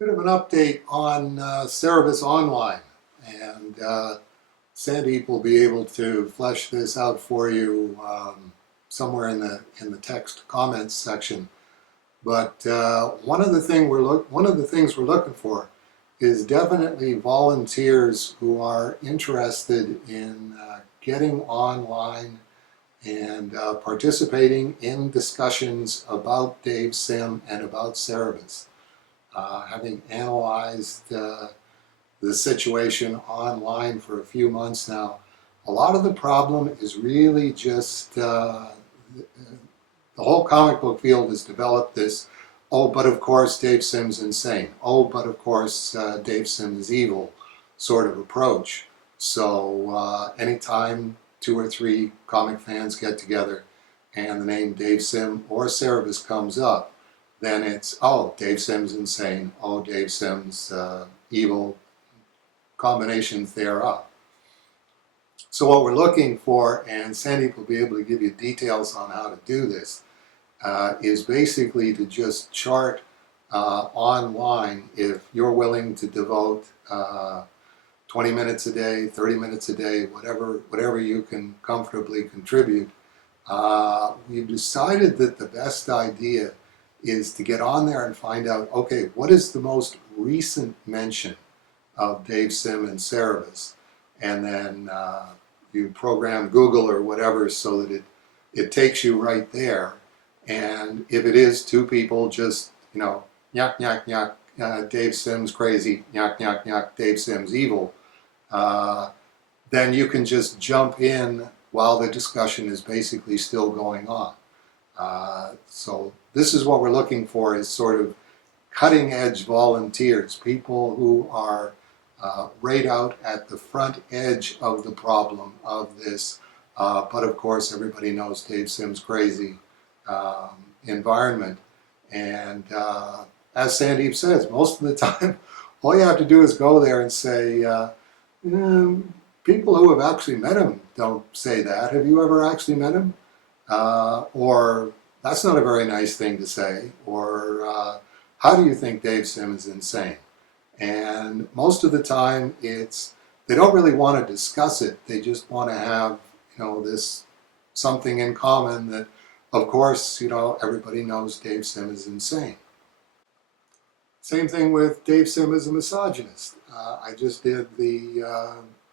Bit of an update on Cerebus Online, and Sandeep will be able to flesh this out for you somewhere in the text comments section. But one of the things we're looking for is definitely volunteers who are interested in getting online and participating in discussions about Dave Sim and about Cerebus. Having analyzed the situation online for a few months now, a lot of the problem is really just the whole comic book field has developed this, oh, but of course Dave Sim's insane. Oh, but of course Dave Sim is evil sort of approach. So anytime two or three comic fans get together and the name Dave Sim or Cerebus comes up, then it's, oh, Dave Sim's insane, oh, Dave Sim's evil, combinations thereof. So what we're looking for, and Sandeep will be able to give you details on how to do this, is basically to just chart online if you're willing to devote 20 minutes a day, 30 minutes a day, whatever you can comfortably contribute. We've decided that the best idea is to get on there and find out, okay, what is the most recent mention of Dave Sim and Cerebus? And then you program Google or whatever so that it takes you right there. And if it is two people just, nyak, nyak, nyak, Dave Sim's crazy, nyak, nyak, nyak, Dave Sim's evil, then you can just jump in while the discussion is basically still going on. So this is what we're looking for, is sort of cutting edge volunteers, people who are right out at the front edge of the problem of this, but of course everybody knows Dave Sim's crazy environment. And as Sandeep says, most of the time all you have to do is go there and say, people who have actually met him don't say that. Have you ever actually met him? Or that's not a very nice thing to say. Or how do you think Dave Sim is insane? And most of the time they don't really want to discuss it. They just want to have, this something in common that, of course, everybody knows Dave Sim is insane. Same thing with Dave Sim is a misogynist. I just did the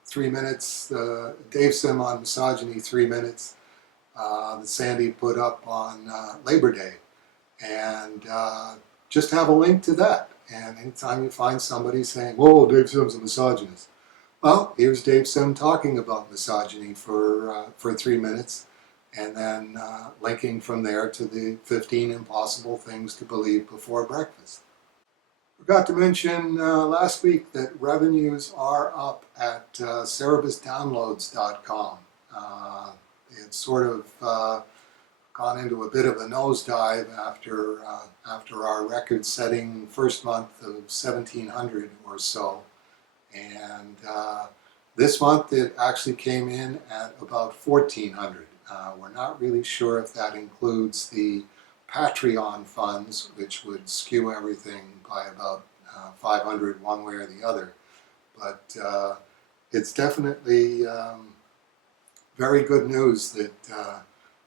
3 minutes, Dave Sim on misogyny, 3 minutes, that Sandy put up on Labor Day. And just have a link to that. And anytime you find somebody saying, whoa, Dave Sim's a misogynist, well, here's Dave Sim talking about misogyny for 3 minutes, and then linking from there to the 15 impossible things to believe before breakfast. Forgot to mention last week that revenues are up at cerebusdownloads.com. It's sort of gone into a bit of a nosedive after our record-setting first month of 1,700 or so, and this month it actually came in at about 1,400. We're not really sure if that includes the Patreon funds, which would skew everything by about 500 one way or the other, but it's definitely very good news that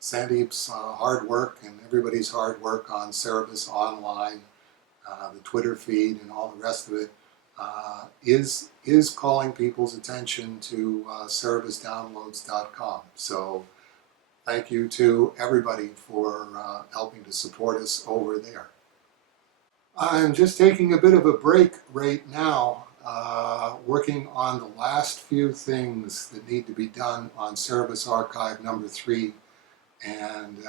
Sandeep's hard work and everybody's hard work on Cerebus Online, the Twitter feed and all the rest of it, is calling people's attention to cerebusdownloads.com. So thank you to everybody for helping to support us over there. I'm just taking a bit of a break right now, working on the last few things that need to be done on Cerebus Archive number 3. And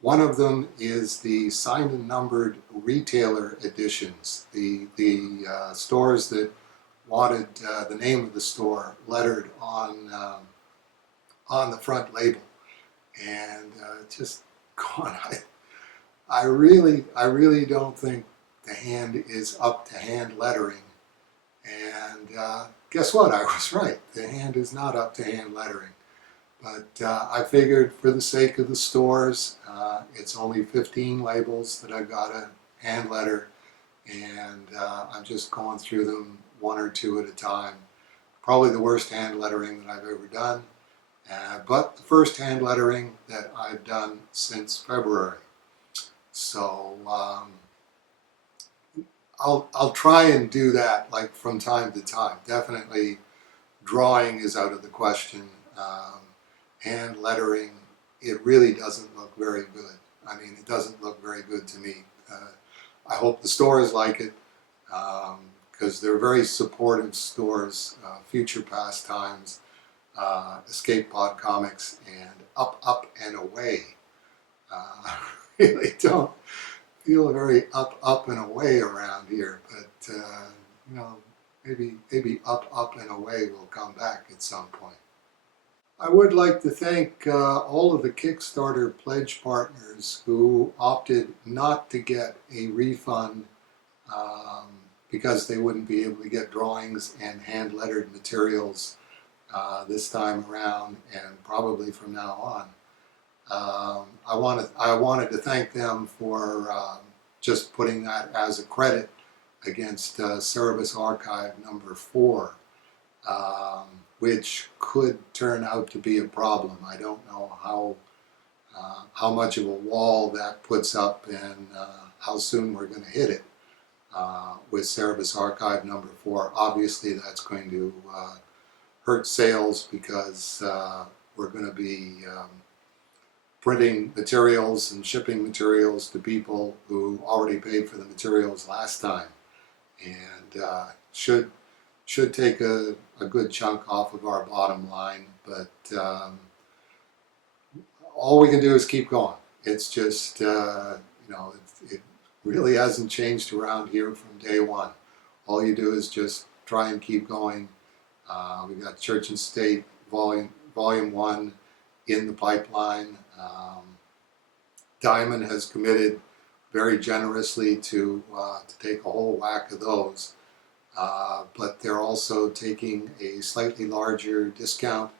one of them is the signed and numbered retailer editions, the stores that wanted the name of the store lettered on the front label. And just God, I really don't think the hand is up to hand lettering. And guess what? I was right. The hand is not up to hand lettering. But I figured for the sake of the stores, it's only 15 labels that I've got to hand letter, and I'm just going through them one or two at a time. Probably the worst hand lettering that I've ever done, but the first hand lettering that I've done since February. So I'll try and do that like from time to time. Definitely drawing is out of the question. Hand lettering, it really doesn't look very good. I mean, it doesn't look very good to me. I hope the stores like it, because they're very supportive stores. Future Pastimes, Escape Pod Comics, and Up and Away. Really don't feel very up and away around here, but you know, maybe up and away will come back at some point. I would like to thank all of the Kickstarter pledge partners who opted not to get a refund because they wouldn't be able to get drawings and hand-lettered materials this time around, and probably from now on. I wanted to thank them for just putting that as a credit against Cerebus Archive number 4. Which could turn out to be a problem. I don't know how much of a wall that puts up and how soon we're going to hit it with Cerebus Archive number 4. Obviously that's going to hurt sales because we're going to be printing materials and shipping materials to people who already paid for the materials last time, and should take a good chunk off of our bottom line, but all we can do is keep going. It's just, it really hasn't changed around here from day one. All you do is just try and keep going. We got Church and State Volume 1 in the pipeline. Diamond has committed very generously to take a whole whack of those. But they're also taking a slightly larger discount,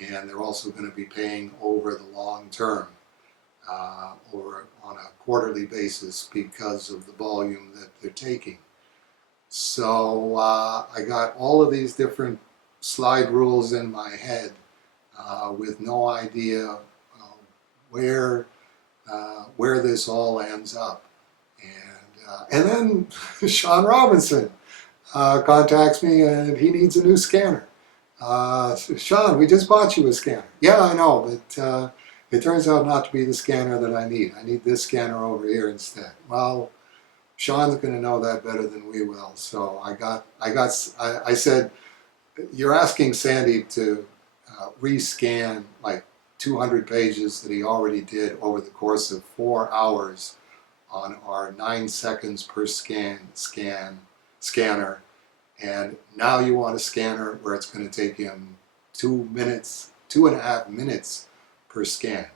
and they're also going to be paying over the long term, or on a quarterly basis because of the volume that they're taking. So I got all of these different slide rules in my head with no idea where this all ends up. And then Sean Robinson contacts me, and he needs a new scanner. Sean, we just bought you a scanner. Yeah, I know, but it turns out not to be the scanner that I need. I need this scanner over here instead. Well, Sean's going to know that better than we will. So I said, you're asking Sandy to rescan like 200 pages that he already did over the course of 4 hours on our 9 seconds per scanner, and now you want a scanner where it's going to take him 2.5 minutes per scan.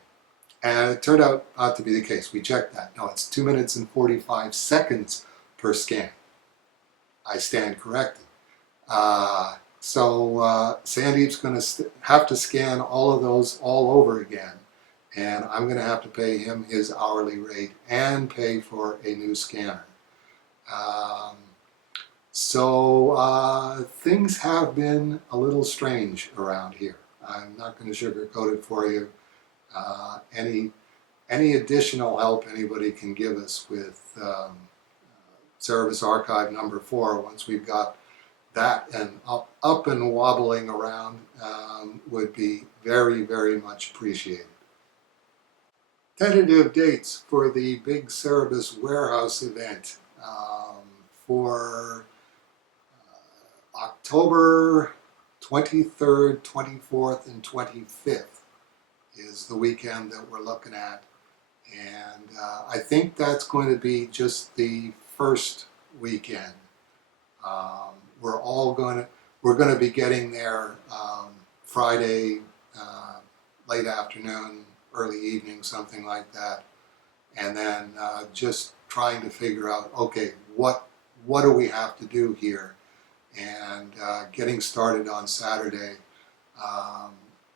And it turned out not to be the case. We checked that. No, it's 2 minutes and 45 seconds per scan. I stand corrected. So Sandeep's going to have to scan all of those all over again, and I'm going to have to pay him his hourly rate and pay for a new scanner. So things have been a little strange around here. I'm not going to sugarcoat it for you. Any additional help anybody can give us with Cerebus Archive number 4, once we've got that and up and wobbling around, would be very, very much appreciated. Tentative dates for the big Cerebus warehouse event for October 23rd, 24th, and 25th is the weekend that we're looking at. And I think that's going to be just the first weekend. We're going to be getting there Friday, late afternoon, early evening, something like that. And then just trying to figure out, okay, what do we have to do here? And getting started on Saturday.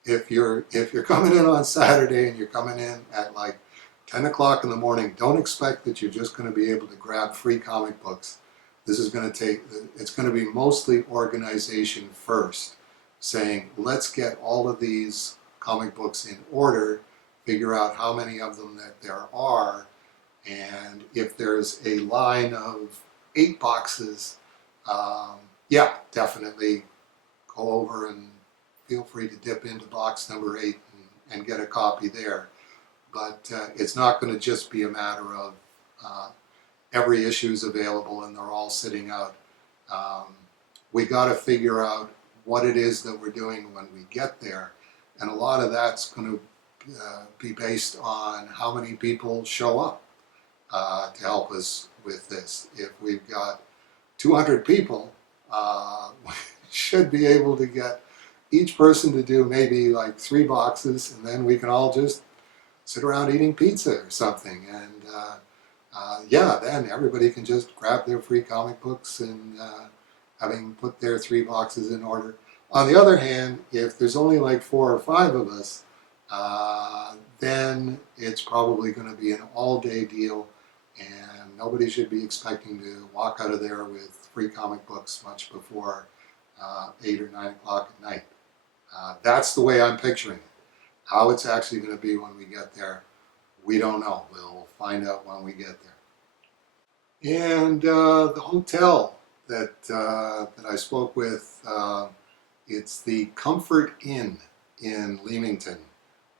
If you're coming in on Saturday and you're coming in at like 10 o'clock in the morning, don't expect that you're just going to be able to grab free comic books. This is going to take, it's going to be mostly organization first, saying let's get all of these comic books in order, figure out how many of them that there are, and if there's a line of 8 boxes, yeah, definitely go over and feel free to dip into box number 8 and get a copy there. But it's not going to just be a matter of every issue is available and they're all sitting out. We got to figure out what it is that we're doing when we get there, and a lot of that's going to be based on how many people show up to help us with this. If we've got 200 people, we should be able to get each person to do maybe like 3 boxes, and then we can all just sit around eating pizza or something. And yeah, then everybody can just grab their free comic books and having put their 3 boxes in order. On the other hand, if there's only like 4 or 5 of us, then it's probably going to be an all-day deal, and nobody should be expecting to walk out of there with free comic books much before 8 or 9 o'clock at night. That's the way I'm picturing it. How it's actually going to be when we get there, we don't know. We'll find out when we get there. And the hotel that I spoke with, it's the Comfort Inn in Leamington.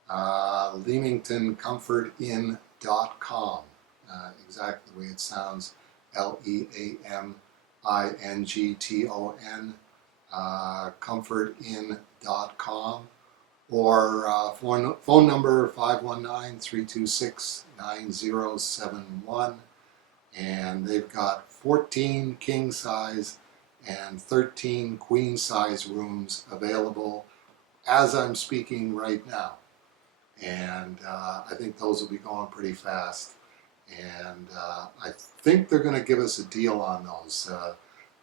LeamingtonComfortInn.com. Exactly the way it sounds. Leamington. Comfortinn.com, or phone number 519-326-9071, and they've got 14 king size and 13 queen size rooms available as I'm speaking right now, and I think those will be going pretty fast, and I think they're going to give us a deal on those.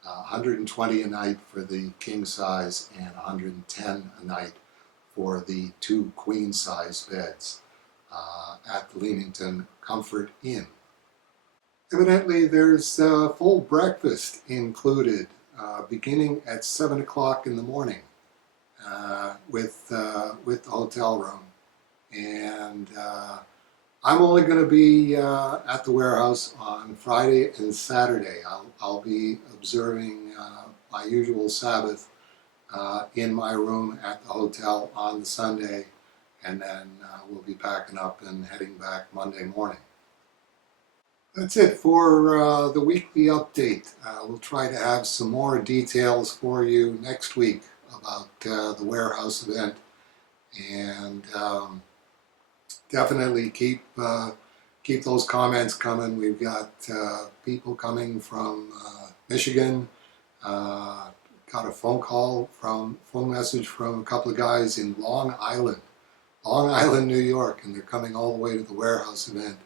120 a night for the king size and 110 a night for the 2 queen size beds at the Leamington Comfort Inn. Evidently there's full breakfast included beginning at 7 o'clock in the morning with the hotel room, and I'm only going to be at the warehouse on Friday and Saturday. I'll be observing my usual Sabbath in my room at the hotel on the Sunday, and then we'll be packing up and heading back Monday morning. That's it for the weekly update. We'll try to have some more details for you next week about the warehouse event, and definitely keep those comments coming. We've got people coming from Michigan. Got a phone message from a couple of guys in Long Island, New York, and they're coming all the way to the warehouse event.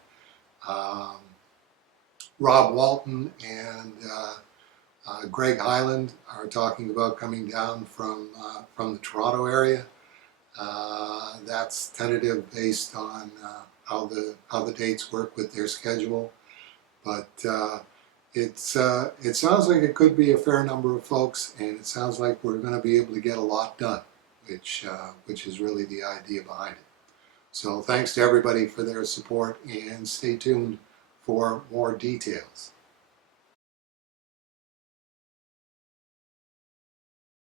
Rob Walton and Greg Highland are talking about coming down from the Toronto area. That's tentative based on how the dates work with their schedule, but it sounds like it could be a fair number of folks, and it sounds like we're going to be able to get a lot done, which is really the idea behind it. So thanks to everybody for their support, and stay tuned for more details.